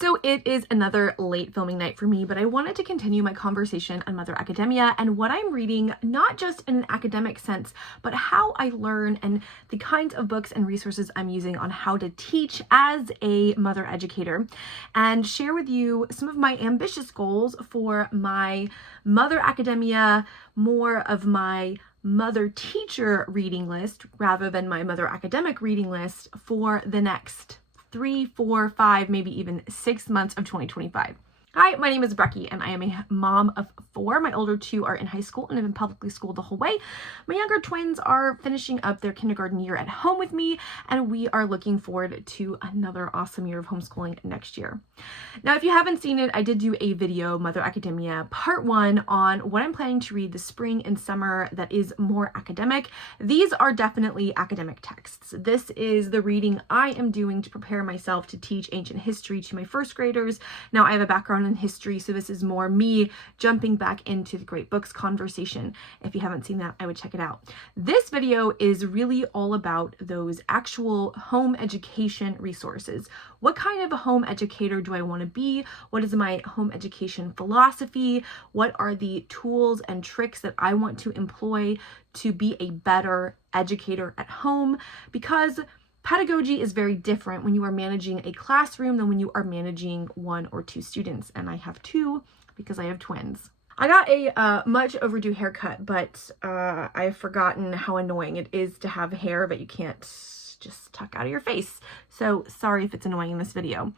So it is another late filming night for me, but I wanted to continue my conversation on Mother Academia and what I'm reading, not just in an academic sense, but how I learn and the kinds of books and resources I'm using on how to teach as a mother educator, and share with you some of my ambitious goals for my Mother Academia, more of my mother teacher reading list rather than my mother academic reading list for the next 3, 4, 5, maybe even 6 months of 2025. Hi, my name is Brecky and I am a mom of 4. My older 2 are in high school and have been publicly schooled the whole way. My younger twins are finishing up their kindergarten year at home with me, and we are looking forward to another awesome year of homeschooling next year. Now, if you haven't seen it, I did do a video, Mother Academia Part 1, on what I'm planning to read this spring and summer that is more academic. These are definitely academic texts. This is the reading I am doing to prepare myself to teach ancient history to my first graders. Now, I have a background in history, so this is more me jumping back into the great books conversation. If you haven't seen that, I would check it out. This video is really all about those actual home education resources. What kind of a home educator do I want to be? What is my home education philosophy? What are the tools and tricks that I want to employ to be a better educator at home? Because pedagogy is very different when you are managing a classroom than when you are managing 1 or 2 students. And I have 2 because I have twins. I got a much overdue haircut, but I've forgotten how annoying it is to have hair that you can't just tuck out of your face. So sorry if it's annoying in this video.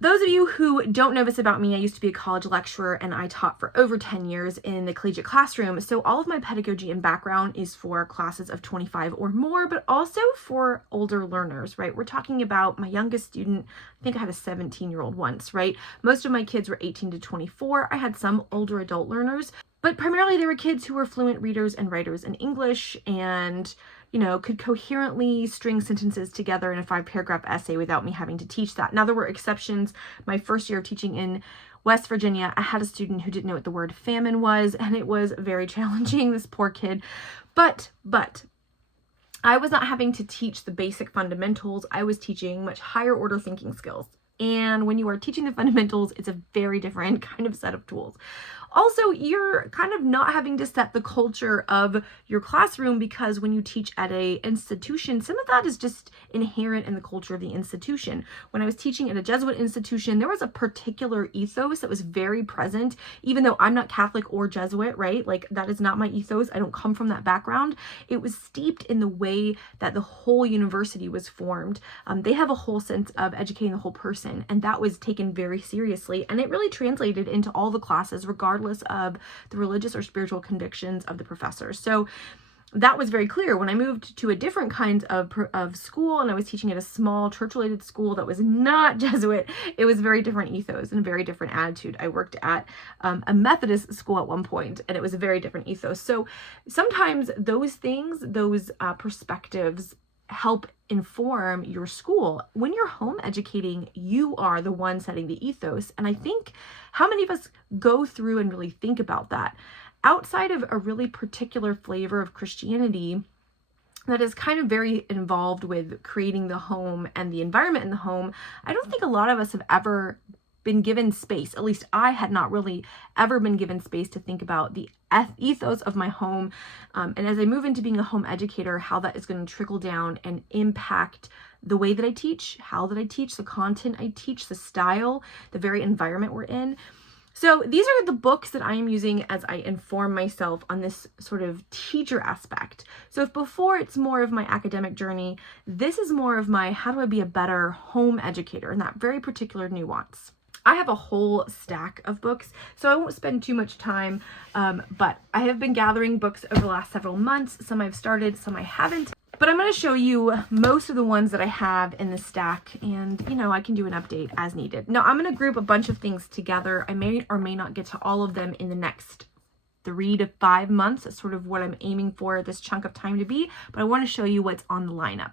Those of you who don't know this about me, I used to be a college lecturer and I taught for over 10 years in the collegiate classroom. So all of my pedagogy and background is for classes of 25 or more, but also for older learners, right? We're talking about my youngest student. I think I had a 17-year-old once, right? Most of my kids were 18 to 24. I had some older adult learners, but primarily they were kids who were fluent readers and writers in English and, you know, could coherently string sentences together in a 5-paragraph essay without me having to teach that. Now, there were exceptions. My first year of teaching in West Virginia, I had a student who didn't know what the word famine was, and it was very challenging, this poor kid. But I was not having to teach the basic fundamentals. I was teaching much higher order thinking skills. And when you are teaching the fundamentals, it's a very different kind of set of tools. Also, you're kind of not having to set the culture of your classroom, because when you teach at a institution, some of that is just inherent in the culture of the institution. When I was teaching at a Jesuit institution, there was a particular ethos that was very present, even though I'm not Catholic or Jesuit, right? Like, that is not my ethos. I don't come from that background. It was steeped in the way that the whole university was formed. They have a whole sense of educating the whole person, and that was taken very seriously, and it really translated into all the classes, regardless of the religious or spiritual convictions of the professors. So that was very clear. When I moved to a different kind of school and I was teaching at a small church-related school that was not Jesuit, it was very different ethos and a very different attitude. I worked at a Methodist school at one point, and it was a very different ethos. So sometimes those things, those perspectives help inform your school. When you're home educating, you are the one setting the ethos. And I think, how many of us go through and really think about that? Outside of a really particular flavor of Christianity that is kind of very involved with creating the home and the environment in the home, I don't think a lot of us have ever been given space. At least I had not really ever been given space to think about the ethos of my home. And as I move into being a home educator, how that is going to trickle down and impact the way that I teach, how that I teach, the content I teach, the style, the very environment we're in. So these are the books that I am using as I inform myself on this sort of teacher aspect. So if before it's more of my academic journey, this is more of my how do I be a better home educator, and that very particular nuance. I have a whole stack of books, so I won't spend too much time, but I have been gathering books over the last several months. Some I've started, some I haven't. But I'm going to show you most of the ones that I have in this stack, and, you know, I can do an update as needed. Now, I'm going to group a bunch of things together. I may or may not get to all of them in the next 3 to 5 months. That's sort of what I'm aiming for this chunk of time to be, but I want to show you what's on the lineup.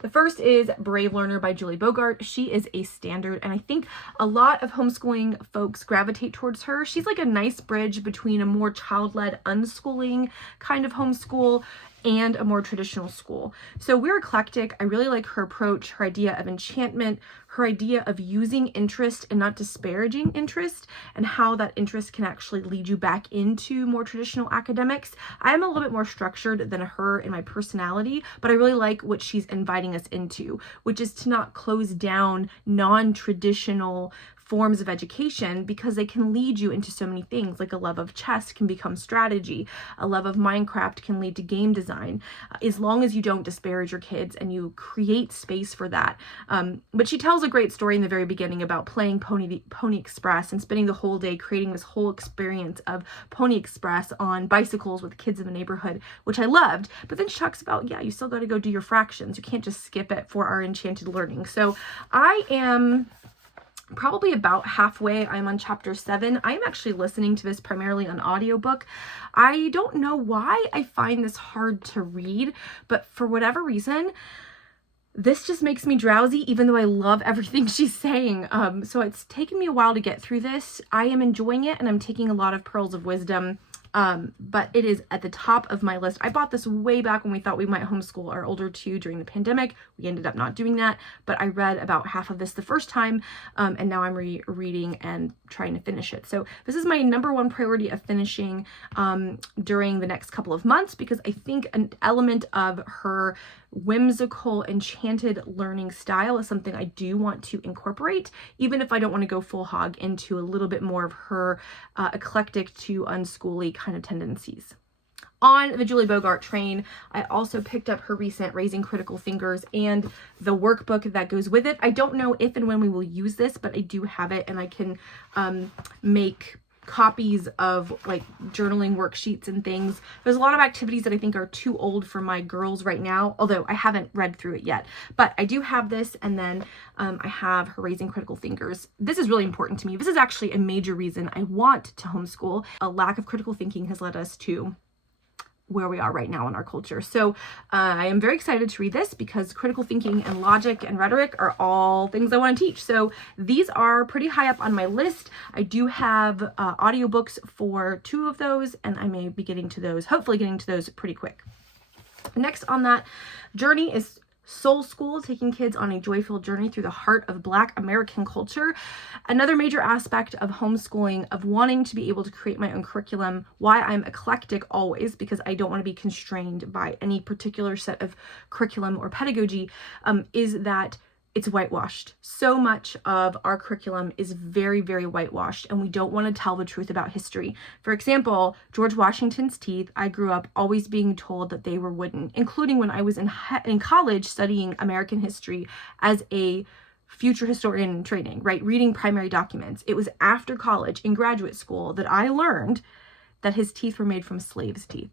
The first is Brave Learner by Julie Bogart. She is a standard, and I think a lot of homeschooling folks gravitate towards her. She's like a nice bridge between a more child-led unschooling kind of homeschool and a more traditional school. So we're eclectic. I really like her approach, her idea of enchantment, her idea of using interest and not disparaging interest, and how that interest can actually lead you back into more traditional academics. I am a little bit more structured than her in my personality, but I really like what she's inviting us into, which is to not close down non-traditional forms of education, because they can lead you into so many things. Like a love of chess can become strategy, a love of Minecraft can lead to game design, as long as you don't disparage your kids and you create space for that. But she tells a great story in the very beginning about playing Pony Express and spending the whole day creating this whole experience of Pony Express on bicycles with kids in the neighborhood, which I loved. But then she talks about, yeah, you still got to go do your fractions. You can't just skip it for our enchanted learning. So I am probably about halfway. I'm on chapter 7. I'm actually listening to this primarily on audiobook. I don't know why I find this hard to read, but for whatever reason, this just makes me drowsy, even though I love everything she's saying. So it's taken me a while to get through this. I am enjoying it, and I'm taking a lot of pearls of wisdom. But it is at the top of my list. I bought this way back when we thought we might homeschool our older two during the pandemic. We ended up not doing that, but I read about half of this the first time, and now I'm rereading and trying to finish it. So this is my number one priority of finishing during the next couple of months, because I think an element of her whimsical, enchanted learning style is something I do want to incorporate, even if I don't want to go full hog into a little bit more of her eclectic to unschooly kind of tendencies. On the Julie Bogart train, I also picked up her recent Raising Critical Thinkers and the workbook that goes with it. I don't know if and when we will use this, but I do have it, and I can make copies of like journaling worksheets and things. There's a lot of activities that I think are too old for my girls right now, although I haven't read through it yet. But I do have this, and then I have her Raising Critical Thinkers. This is really important to me. This is actually a major reason I want to homeschool. A lack of critical thinking has led us to where we are right now in our culture. So I am very excited to read this, because critical thinking and logic and rhetoric are all things I want to teach. So these are pretty high up on my list. I do have audiobooks for 2 of those, and I may be getting to those, hopefully getting to those pretty quick. Next on that journey is Soul School, taking kids on a joyful journey through the heart of Black American culture. Another major aspect of homeschooling, of wanting to be able to create my own curriculum, why I'm eclectic always, because I don't want to be constrained by any particular set of curriculum or pedagogy, is that it's whitewashed. So much of our curriculum is very, very whitewashed, and we don't want to tell the truth about history. For example, George Washington's teeth, I grew up always being told that they were wooden, including when I was in college studying American history as a future historian in training, right? Reading primary documents. It was after college in graduate school that I learned that his teeth were made from slaves' teeth.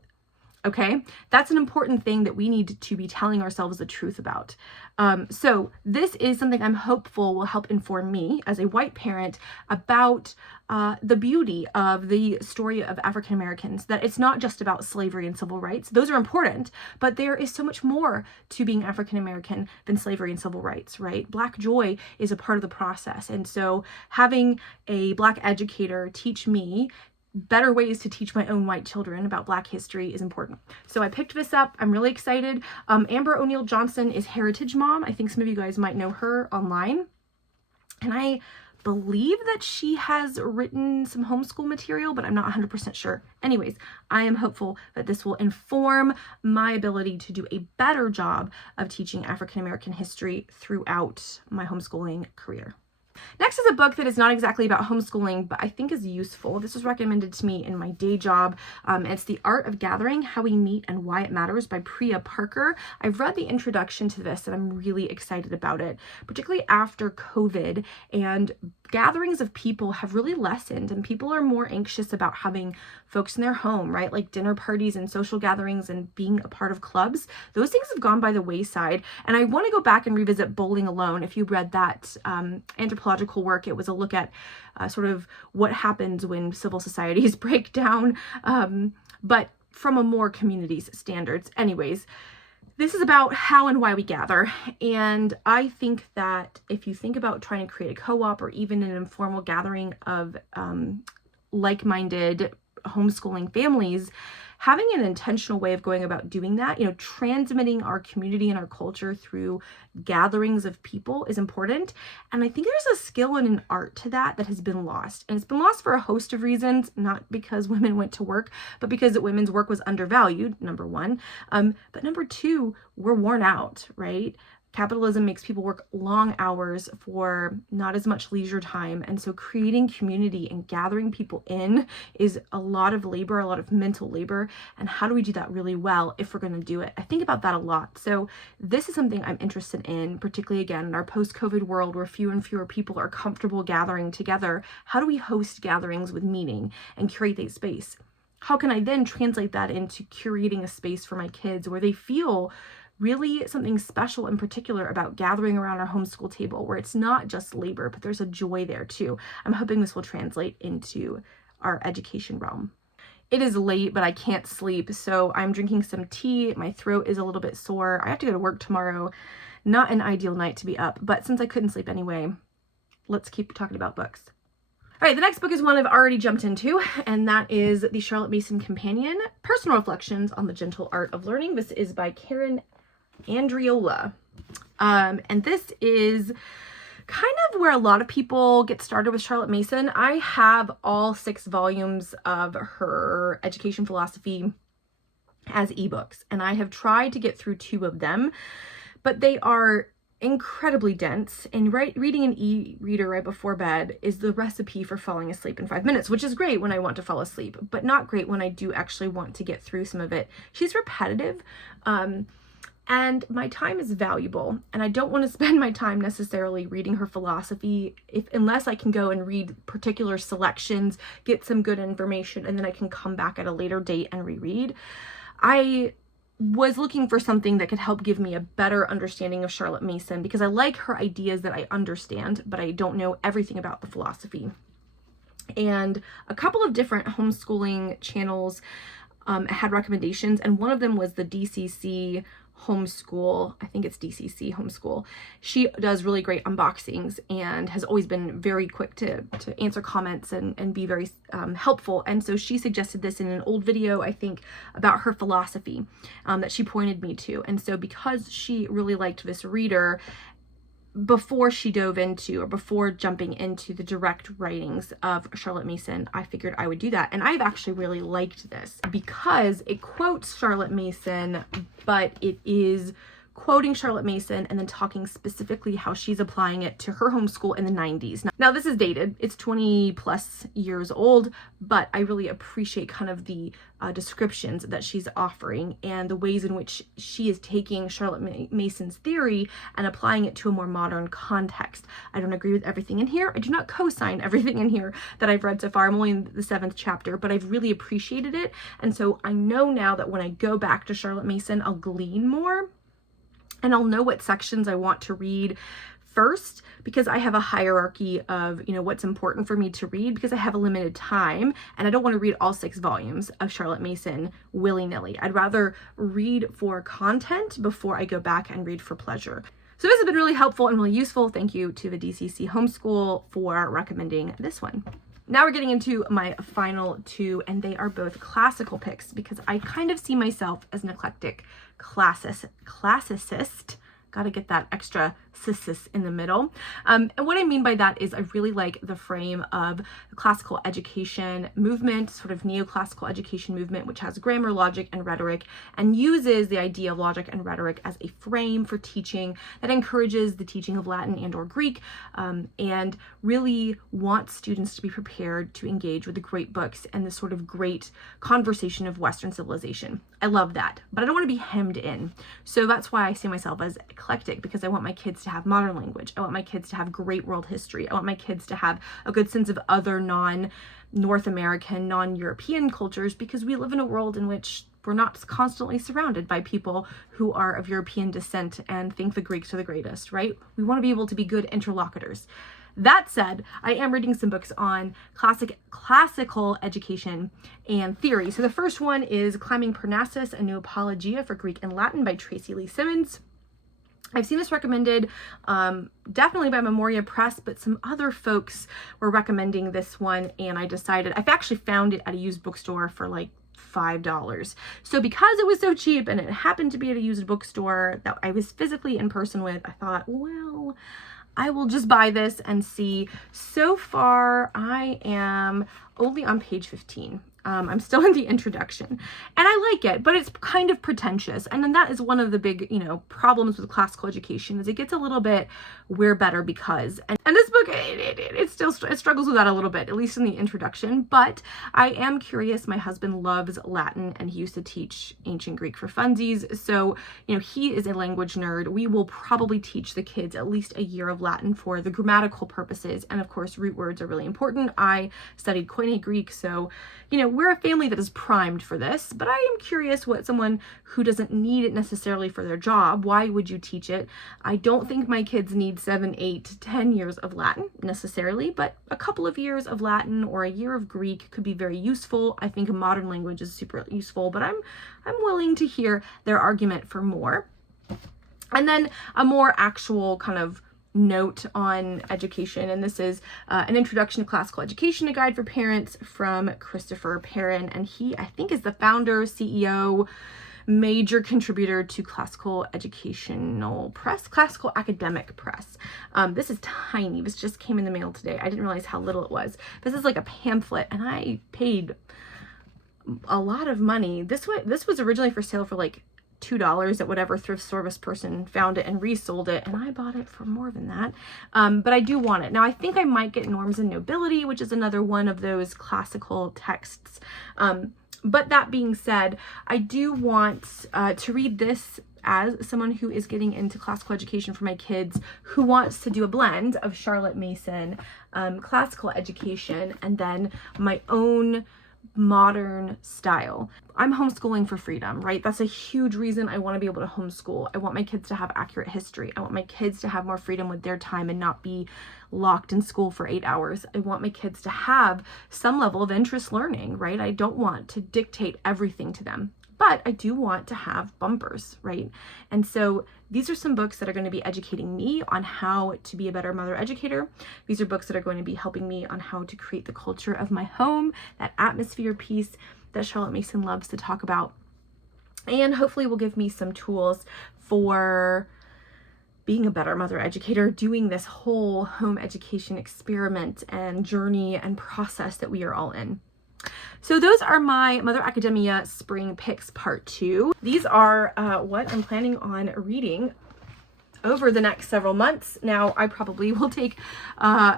Okay, that's an important thing that we need to be telling ourselves the truth about. So this is something I'm hopeful will help inform me as a white parent about the beauty of the story of African Americans, that it's not just about slavery and civil rights. Those are important, but there is so much more to being African American than slavery and civil rights, right? Black joy is a part of the process. And so having a Black educator teach me better ways to teach my own white children about Black history is important. So I picked this up. I'm really excited. Amber O'Neill Johnson is Heritage Mom. I think some of you guys might know her online. And I believe that she has written some homeschool material, but I'm not 100% sure. Anyways, I am hopeful that this will inform my ability to do a better job of teaching African American history throughout my homeschooling career. Next is a book that is not exactly about homeschooling, but I think is useful. This was recommended to me in my day job. It's The Art of Gathering, How We Meet and Why It Matters by Priya Parker. I've read the introduction to this and I'm really excited about it, particularly after COVID, and gatherings of people have really lessened, and people are more anxious about having folks in their home, right? Like dinner parties and social gatherings and being a part of clubs. Those things have gone by the wayside. And I want to go back and revisit Bowling Alone. If you read that anthropological work, it was a look at sort of what happens when civil societies break down, but from a more community's standards. Anyways, this is about how and why we gather. And I think that if you think about trying to create a co-op or even an informal gathering of like-minded homeschooling families, having an intentional way of going about doing that, transmitting our community and our culture through gatherings of people is important. And I think there's a skill and an art to that has been lost. And it's been lost for a host of reasons, not because women went to work, but because women's work was undervalued, number one. But number two, we're worn out, right? Capitalism makes people work long hours for not as much leisure time. And so creating community and gathering people in is a lot of labor, a lot of mental labor. And how do we do that really well if we're going to do it? I think about that a lot. So this is something I'm interested in, particularly again, in our post-COVID world where fewer and fewer people are comfortable gathering together. How do we host gatherings with meaning and curate that space? How can I then translate that into curating a space for my kids where they feel really something special in particular about gathering around our homeschool table, where it's not just labor, but there's a joy there too. I'm hoping this will translate into our education realm. It is late, but I can't sleep, so I'm drinking some tea. My throat is a little bit sore. I have to go to work tomorrow. Not an ideal night to be up, but since I couldn't sleep anyway, let's keep talking about books. All right, the next book is one I've already jumped into, and that is the Charlotte Mason Companion, Personal Reflections on the Gentle Art of Learning. This is by Perrin Andreola. And this is kind of where a lot of people get started with Charlotte Mason. I have all 6 volumes of her education philosophy as ebooks, and I have tried to get through 2 of them, but they are incredibly dense, and reading an e-reader right before bed is the recipe for falling asleep in 5 minutes, which is great when I want to fall asleep, but not great when I do actually want to get through some of it. She's repetitive, and my time is valuable, and I don't want to spend my time necessarily reading her philosophy unless I can go and read particular selections, get some good information, and then I can come back at a later date and reread. I was looking for something that could help give me a better understanding of Charlotte Mason, because I like her ideas that I understand, but I don't know everything about the philosophy. And a couple of different homeschooling channels had recommendations, and one of them was the DCC Homeschool. I think it's DCC Homeschool. She does really great unboxings and has always been very quick to answer comments and be very helpful. And so she suggested this in an old video, I think, about her philosophy that she pointed me to. And so because she really liked this reader, before she dove into, or before jumping into the direct writings of Charlotte Mason, I figured I would do that. And I've actually really liked this because it quotes Charlotte Mason, but it is quoting Charlotte Mason and then talking specifically how she's applying it to her homeschool in the 90s. Now this is dated, it's 20 plus years old, but I really appreciate kind of the descriptions that she's offering and the ways in which she is taking Charlotte Mason's theory and applying it to a more modern context. I don't agree with everything in here. I do not co-sign everything in here that I've read so far. I'm only in the 7th chapter, but I've really appreciated it. And so I know now that when I go back to Charlotte Mason, I'll glean more. And I'll know what sections I want to read first, because I have a hierarchy of, what's important for me to read, because I have a limited time and I don't want to read all 6 volumes of Charlotte Mason willy-nilly. I'd rather read for content before I go back and read for pleasure. So this has been really helpful and really useful. Thank you to the DCC Homeschool for recommending this one. Now we're getting into my final 2, and they are both classical picks because I kind of see myself as an eclectic classicist. Gotta get that extra sis in the middle. And what I mean by that is I really like the frame of the classical education movement, sort of neoclassical education movement, which has grammar, logic, and rhetoric, and uses the idea of logic and rhetoric as a frame for teaching that encourages the teaching of Latin and or Greek, and really wants students to be prepared to engage with the great books and the sort of great conversation of Western civilization. I love that, but I don't want to be hemmed in. So that's why I see myself as eclectic, because I want my kids to have modern language. I want my kids to have great world history. I want my kids to have a good sense of other non-North American, non-European cultures, because we live in a world in which we're not constantly surrounded by people who are of European descent and think the Greeks are the greatest, right? We want to be able to be good interlocutors. That said, I am reading some books on classical education and theory. So the first one is Climbing Parnassus, A New Apologia for Greek and Latin by Tracey Simmons. I've seen this recommended definitely by Memoria Press, but some other folks were recommending this one, and I decided, I've actually found it at a used bookstore for like $5. So because it was so cheap and it happened to be at a used bookstore that I was physically in person with, I thought, well, I will just buy this and see. So far, I am only on page 15. I'm still in the introduction, and I like it, but it's kind of pretentious. And then that is one of the big, problems with classical education, is it gets a little bit, we're better because, and this book, it still struggles with that a little bit, at least in the introduction. But I am curious. My husband loves Latin, and he used to teach ancient Greek for funsies. So, he is a language nerd. We will probably teach the kids at least a year of Latin for the grammatical purposes. And of course, root words are really important. I studied Koine Greek, so, we're a family that is primed for this, but I am curious what someone who doesn't need it necessarily for their job, why would you teach it? I don't think my kids need 7, 8, 10 years of Latin necessarily, but a couple of years of Latin or a year of Greek could be very useful. I think a modern language is super useful, but I'm willing to hear their argument for more. And then a more actual kind of note on education, and this is an introduction to classical education, a guide for parents from Christopher Perrin, and he, I think, is the founder, CEO, major contributor to Classical Educational Press, Classical Academic Press. This is tiny. This just came in the mail today. I didn't realize how little it was. This is like a pamphlet, and I paid a lot of money. This was originally for sale for like $2 at whatever thrift service person found it and resold it, and I bought it for more than that. But I do want it. Now, I think I might get Norms and Nobility, which is another one of those classical texts. But that being said, I do want to read this as someone who is getting into classical education for my kids, who wants to do a blend of Charlotte Mason, classical education, and then my own modern style. I'm homeschooling for freedom, right? That's a huge reason I want to be able to homeschool. I want my kids to have accurate history. I want my kids to have more freedom with their time and not be locked in school for 8 hours. I want my kids to have some level of interest learning, right? I don't want to dictate everything to them, but I do want to have bumpers, right? And so these are some books that are going to be educating me on how to be a better mother educator. These are books that are going to be helping me on how to create the culture of my home, that atmosphere piece that Charlotte Mason loves to talk about. And hopefully will give me some tools for being a better mother educator, doing this whole home education experiment and journey and process that we are all in. So those are my Mother Academia Spring Picks Part 2. These are what I'm planning on reading over the next several months. Now, I probably will take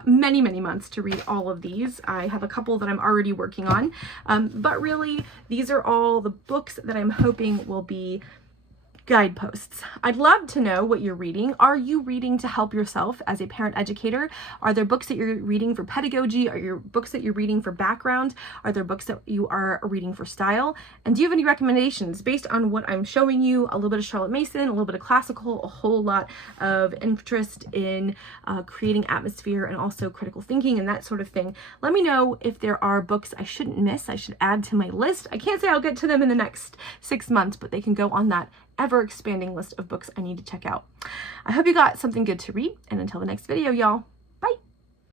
many, many months to read all of these. I have a couple that I'm already working on, but really, these are all the books that I'm hoping will be guideposts. I'd love to know what you're reading. Are you reading to help yourself as a parent educator? Are there books that you're reading for pedagogy? Are there books that you're reading for background? Are there books that you are reading for style? And do you have any recommendations based on what I'm showing you? A little bit of Charlotte Mason, a little bit of classical, a whole lot of interest in creating atmosphere and also critical thinking and that sort of thing. Let me know if there are books I shouldn't miss, I should add to my list. I can't say I'll get to them in the next 6 months, but they can go on that ever-expanding list of books I need to check out. I hope you got something good to read, and until the next video, y'all.